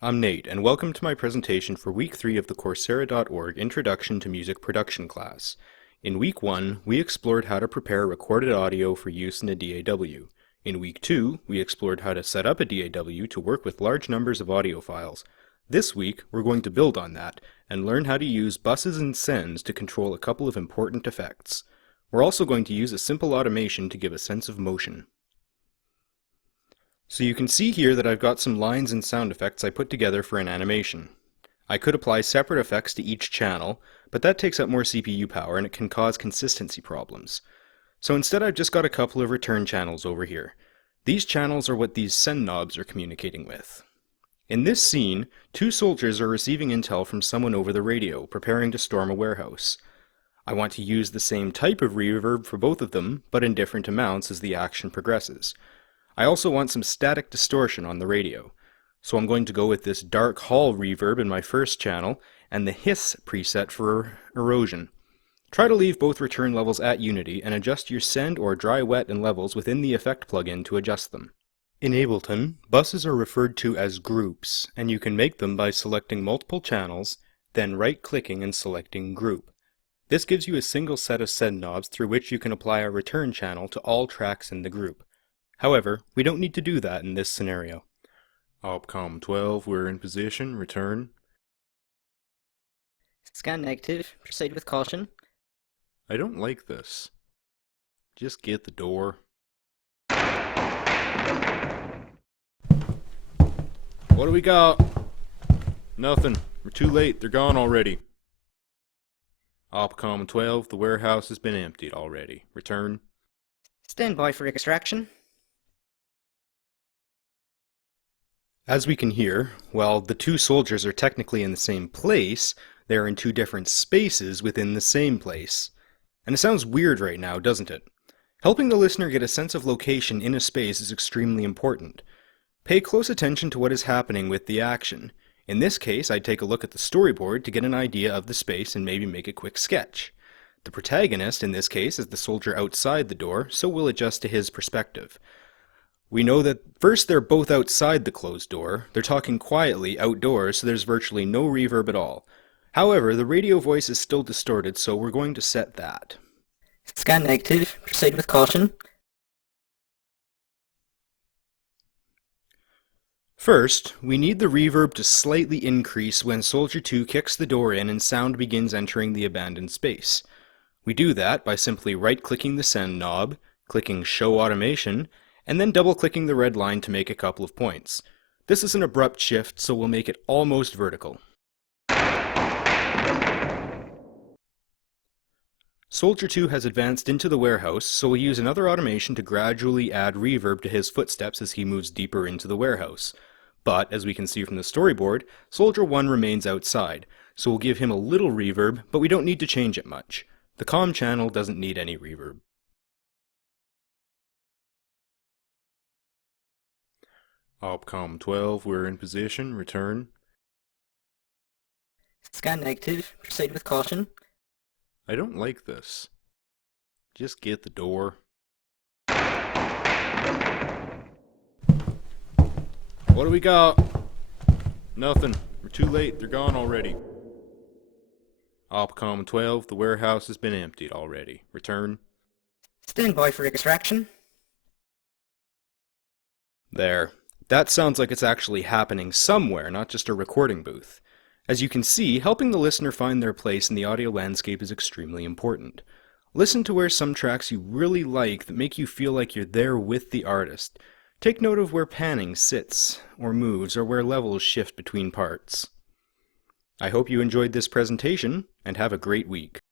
I'm Nate, and welcome to my presentation for Week 3 of the Coursera.org Introduction to Music Production class. In Week 1, we explored how to prepare recorded audio for use in a DAW. In Week 2, we explored how to set up a DAW to work with large numbers of audio files. This week, we're going to build on that and learn how to use buses and sends to control a couple of important effects. We're also going to use a simple automation to give a sense of motion. So you can see here that I've got some lines and sound effects I put together for an animation. I could apply separate effects to each channel, but that takes up more CPU power and it can cause consistency problems. So instead I've just got a couple of return channels over here. These channels are what these send knobs are communicating with. In this scene, two soldiers are receiving intel from someone over the radio, preparing to storm a warehouse. I want to use the same type of reverb for both of them, but in different amounts as the action progresses. I also want some static distortion on the radio, so I'm going to go with this dark hall reverb in my first channel and the hiss preset for erosion. Try to leave both return levels at unity and adjust your send or dry wet and levels within the effect plugin to adjust them. In Ableton, buses are referred to as groups, and you can make them by selecting multiple channels, then right-clicking and selecting Group. This gives you a single set of send knobs through which you can apply a return channel to all tracks in the group. However, we don't need to do that in this scenario. Opcom 12, we're in position, return. Scan negative, proceed with caution. I don't like this. Just get the door. What do we got? Nothing. We're too late, they're gone already. Opcom 12, the warehouse has been emptied already. Return. Stand by for extraction. As we can hear, while the two soldiers are technically in the same place, they are in two different spaces within the same place. And it sounds weird right now, doesn't it? Helping the listener get a sense of location in a space is extremely important. Pay close attention to what is happening with the action. In this case, I'd take a look at the storyboard to get an idea of the space and maybe make a quick sketch. The protagonist in this case is the soldier outside the door, so we'll adjust to his perspective. We know that first they're both outside the closed door, they're talking quietly outdoors, so there's virtually no reverb at all. However, the radio voice is still distorted, so we're going to set that. Scan negative, proceed with caution. First, we need the reverb to slightly increase when Soldier 2 kicks the door in and sound begins entering the abandoned space. We do that by simply right-clicking the send knob, clicking Show Automation, and then double-clicking the red line to make a couple of points. This is an abrupt shift, so we'll make it almost vertical. Soldier 2 has advanced into the warehouse, so we'll use another automation to gradually add reverb to his footsteps as he moves deeper into the warehouse. But, as we can see from the storyboard, Soldier 1 remains outside, so we'll give him a little reverb, but we don't need to change it much. The comm channel doesn't need any reverb. Opcom 12, we're in position, return. Scan negative, proceed with caution. I don't like this. Just get the door. What do we got? Nothing. We're too late, they're gone already. Opcom 12, the warehouse has been emptied already. Return. Stand by for extraction. There. That sounds like it's actually happening somewhere, not just a recording booth. As you can see, helping the listener find their place in the audio landscape is extremely important. Listen to where some tracks you really like that make you feel like you're there with the artist. Take note of where panning sits, or moves, or where levels shift between parts. I hope you enjoyed this presentation, and have a great week.